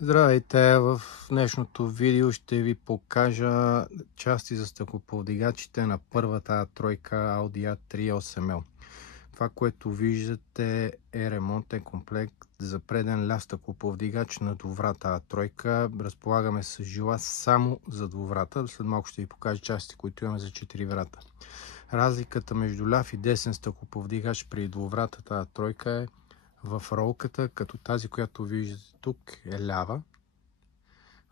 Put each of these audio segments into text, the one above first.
Здравейте! В днешното видео ще ви покажа части за стъклоповдигачите на първата тройка Audi A3 8L. Това, което виждате, е ремонтен комплект за преден ляв стъклоповдигач на двуврата A3. Разполагаме с жила само за двуврата. След малко ще ви покажа части, които имаме за 4 врата. Разликата между ляв и десен стъклоповдигач при двувратата A3 е в ролката, като тази, която виждате тук, е лява,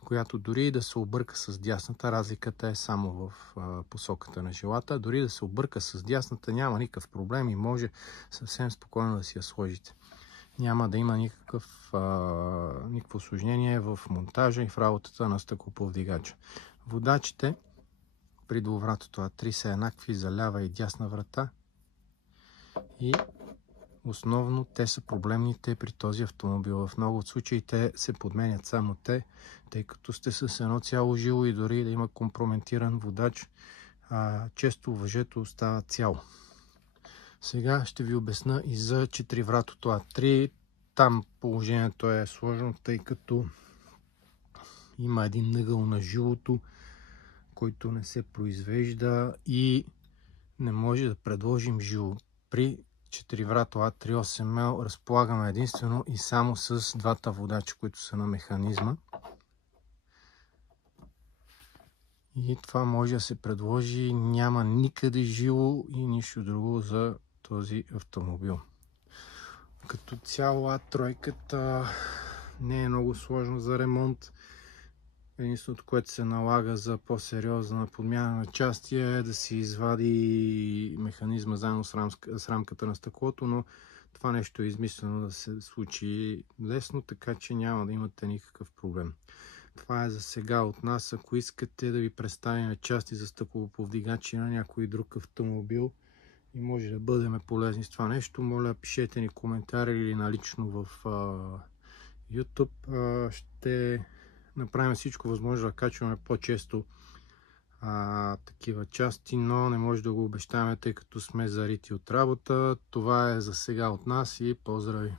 която дори да се обърка с дясната, разликата е само в посоката на жилата. Дори да се обърка с дясната, няма никакъв проблем и може съвсем спокойно да си я сложите. Няма да има никакво усложнение в монтажа и в работата на стъклоповдигача. Водачите при двувратото A3 са еднакви за лява и дясна врата и основно те са проблемните при този автомобил. В много от случаите се подменят само те, тъй като сте с едно цяло жило и дори да има компрометиран водач, често въжето остава цяло. Сега ще ви обясна и за 4-вратото A3. Там положението е сложно, тъй като има един ъгъл на жилото, който не се произвежда и не може да предложим жило. При 4-врато A3 8L разполагаме единствено и само с двата водача, които са на механизма. И това може да се предложи. Няма никъде жило и нищо друго за този автомобил. Като цяло A3-ката не е много сложно за ремонт. Единственото, което се налага за по-сериозна подмяна на части е да се извади механизма заедно с рамката на стъклото, но това нещо е измислено да се случи лесно, така че няма да имате никакъв проблем. Това е за сега от нас. Ако искате да ви представим части за стъклоповдигачи на някой друг автомобил и може да бъдем полезни с това нещо, моля пишете ни коментари или налично в YouTube. Ще направим всичко възможно да качваме по-често такива части, но не може да го обещаваме, тъй като сме зарити от работа. Това е за сега от нас и поздрави!